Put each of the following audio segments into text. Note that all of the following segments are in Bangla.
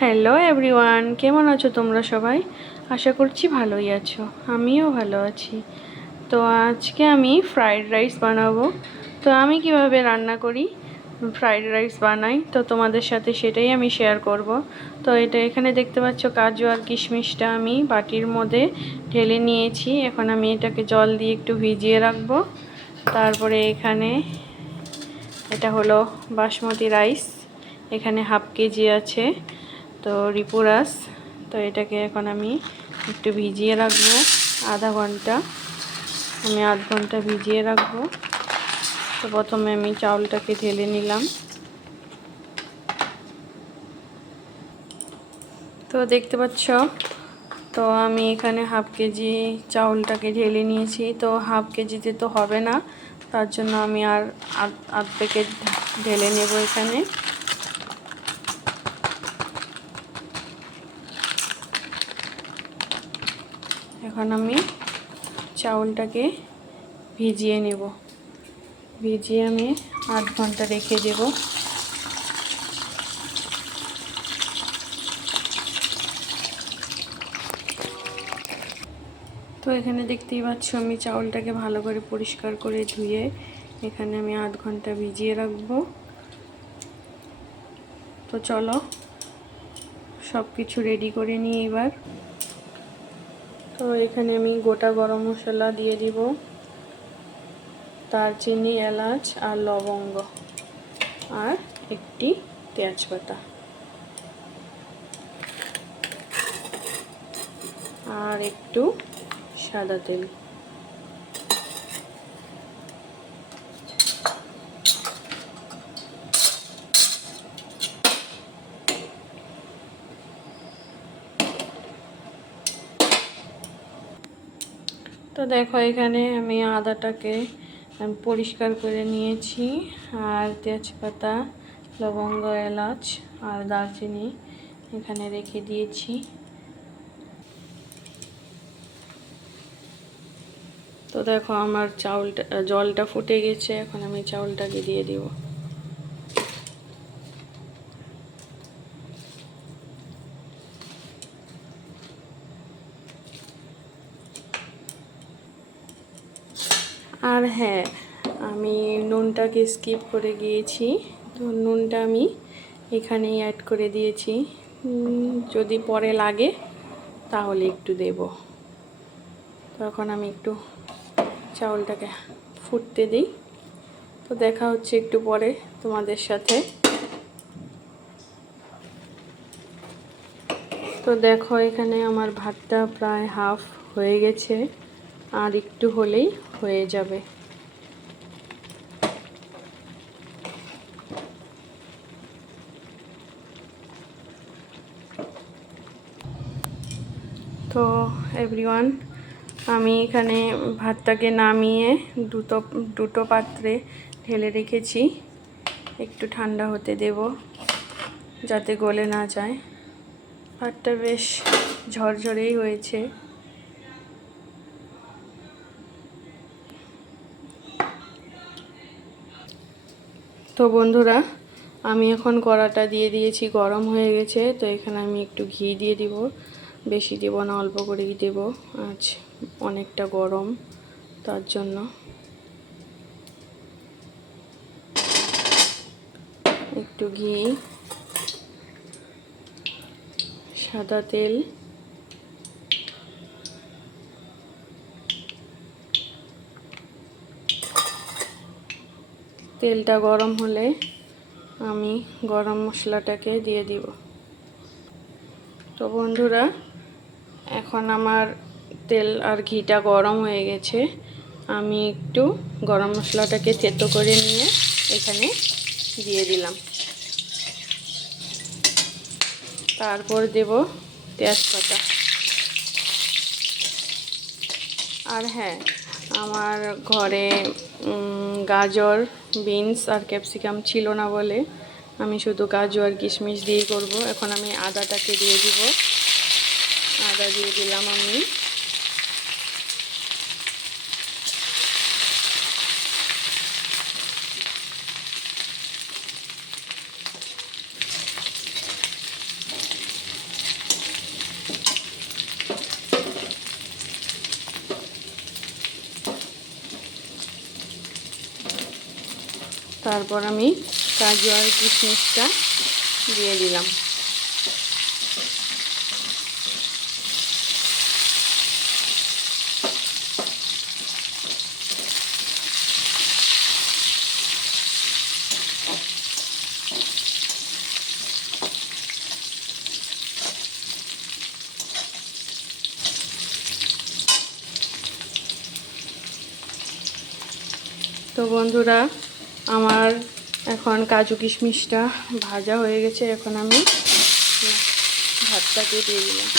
হ্যালো এভরিওয়ান, কেমন আছো তোমরা সবাই? আশা করছি ভালোই আছো, আমিও ভালো আছি। তো আজকে আমি ফ্রাইড রাইস বানাবো। তো আমি কিভাবে রান্না করি, ফ্রাইড রাইস বানাই, তো তোমাদের সাথে সেটাই আমি শেয়ার করব। তো এটা এখানে দেখতে পাচ্ছ কাজু আর কিশমিশটা আমি বাটির মধ্যে ঢেলে নিয়েছি। এখন আমি এটাকে জল দিয়ে একটু ভিজিয়ে রাখবো। তারপরে এখানে এটা হলো বাসমতি রাইস, এখানে হাফ কেজি আছে, তো রিপুরাস। তো এটাকে এখন আমি একটু ভিজিয়ে রাখবো আধা ঘন্টা। আমি আধ ঘন্টা ভিজিয়ে রাখবো। তো প্রথমে আমি চাউলটাকে ঢেলে নিলাম। তো দেখতে পাচ্ছ, তো আমি এখানে হাফ কেজি চাউলটাকে ঢেলে নিয়েছি। তো হাফ কেজিতে তো হবে না, তার জন্য আমি আর আধ প্যাকেট ঢেলে নেব এখানে। এখন আমি চাউলটাকে ভিজিয়ে নেব, ভিজিয়ে আমি আধ ঘন্টা রেখে দেব। তো এখানে দেখতেই পাচ্ছ আমি চাউলটাকে ভালো করে পরিষ্কার করে ধুয়ে এখানে আমি আধ ঘন্টা ভিজিয়ে রাখবো। তো চলো সব কিছু রেডি করে নিই এবার। তো এখানে আমি গোটা গরম মশলা দিয়ে দিব, দারচিনি, এলাচ আর লবঙ্গ, আর একটি তেজপাতা, আর একটু সাদা তেল। তো দেখো এখানে আমি আদাটাকে পরিষ্কার করে নিয়েছি, আর তেজপাতা, লবঙ্গ, এলাচ আর দারচিনি এখানে রেখে দিয়েছি। তো দেখো আমার জলটা ফুটে গেছে, এখন আমি চাউলটাকে দিয়ে দিব। আর হ্যাঁ, আমি নুনটাকে স্কিপ করে গিয়েছি, তো নুনটা আমি এখানেই অ্যাড করে দিয়েছি। যদি পরে লাগে তাহলে একটু দেব। তখন আমি একটু চাউলটাকে ফুটতে দিই। তো দেখা হচ্ছে একটু পরে তোমাদের সাথে। তো দেখো এখানে আমার ভাতটা প্রায় হাফ হয়ে গেছে, আর একটু হলেই হয়ে যাবে। তো এভরিওয়ান, আমি এখানে ভাতটাকে নামিয়ে দুটো পাত্রে ঢেলে রেখেছি। একটু ঠান্ডা হতে দেব যাতে গলে না যায়। ভাতটা বেশ ঝরঝরেই হয়েছে। তো বন্ধুরা, আমি এখন কড়াটা দিয়ে দিয়েছি, গরম হয়ে গেছে। তো এখানে আমি একটু ঘি দিয়ে দিব, বেশি দেব না, অল্প করেই দেব, আজ অনেকটা গরম তার জন্য। একটু ঘি, সাদা তেল, তেলটা গরম হলে আমি গরম মশলাটাকে দিয়ে দিব। তো বন্ধুরা, এখন আমার তেল আর ঘিটা গরম হয়ে গেছে। আমি একটু গরম মশলাটাকে থেতো করে নিয়ে এখানে দিয়ে দিলাম। তারপর দেব তেজপাতা। আর হ্যাঁ, আমার ঘরে গাজর, বিনস আর ক্যাপসিকাম ছিল না বলে আমি শুধু কাজু আর কিশমিশ দিয়ে করব। এখন আমি আদাটাকে দিয়ে দিব, আদা দিয়ে দিলাম আমি। তারপর আমি কাজু আর কিশমিশটা দিয়ে দিলাম। তো বন্ধুরা, আমার এখন কাজু কিশমিশটা ভাজা হয়ে গেছে। এখন আমি ভাতটাকে দিয়ে দিলাম।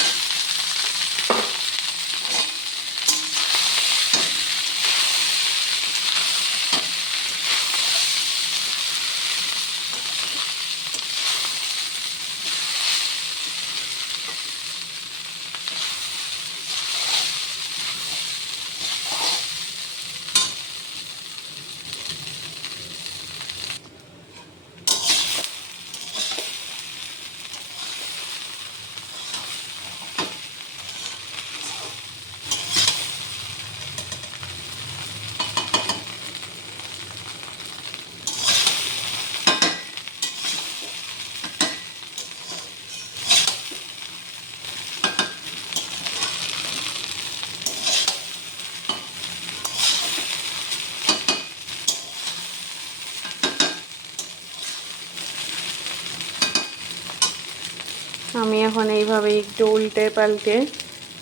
আমি এখন এইভাবে একটু উল্টে পাল্টে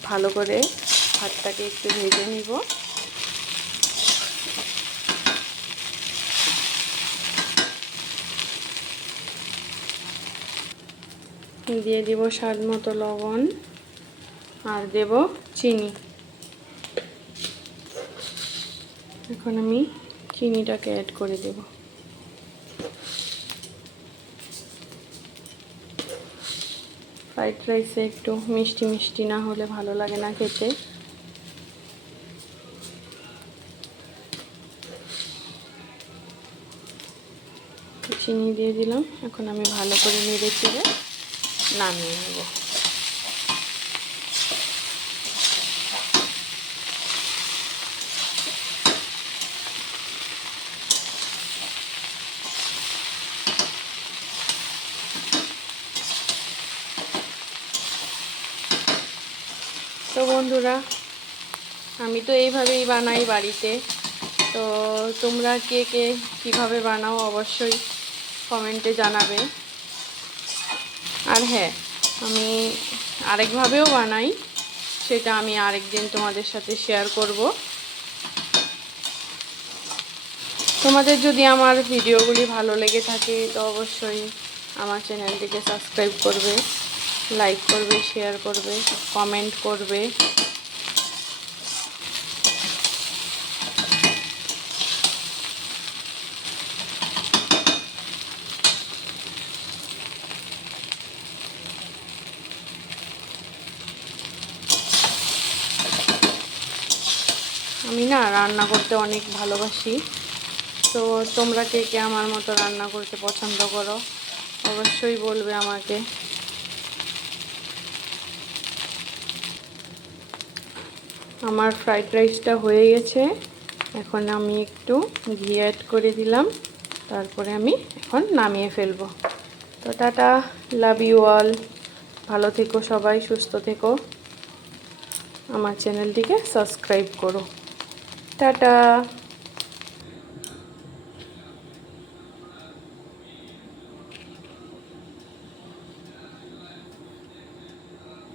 ভালো করে ভাতটাকে একটু ভেজে নিব। দিয়ে দিব স্বাদ মতো লবণ আর দেব চিনি। এখন আমি চিনিটাকে অ্যাড করে দেব। ফ্রাইড রাইসে একটু মিষ্টি মিষ্টি না হলে ভালো লাগে না খেতে। চিনি দিয়ে দিলাম। এখন আমি ভালো করে নেড়ে চেড়ে নামিয়ে নেব। তো বন্ধুরা, আমি তো এইভাবেই বানাই বাড়িতে। তো তোমরা কে কে কীভাবে বানাও অবশ্যই কমেন্টে জানাবে। আর হ্যাঁ, আমি আরেকভাবেও বানাই, সেটা আমি আরেকদিন তোমাদের সাথে শেয়ার করব। তোমাদের যদি আমার ভিডিওগুলি ভালো লেগে থাকে তো অবশ্যই আমার চ্যানেলটিকে সাবস্ক্রাইব করবে, লাইক করবে, শেয়ার করবে, কমেন্ট করবে। আমি না রান্না করতে অনেক ভালোবাসি। তো তোমরা কে কে আমার মতো রান্না করতে পছন্দ করো অবশ্যই বলবে আমাকে। আমার ফ্রাইড রাইসটা হয়ে গেছে। এখন আমি একটু ঘি অ্যাড করে দিলাম। তারপরে আমি এখন নামিয়ে ফেলবো। তো টাটা, লাভ ইউ অল। ভালো থেকো সবাই, সুস্থ থেকো। আমার চ্যানেলটিকে সাবস্ক্রাইব করো। টাটা।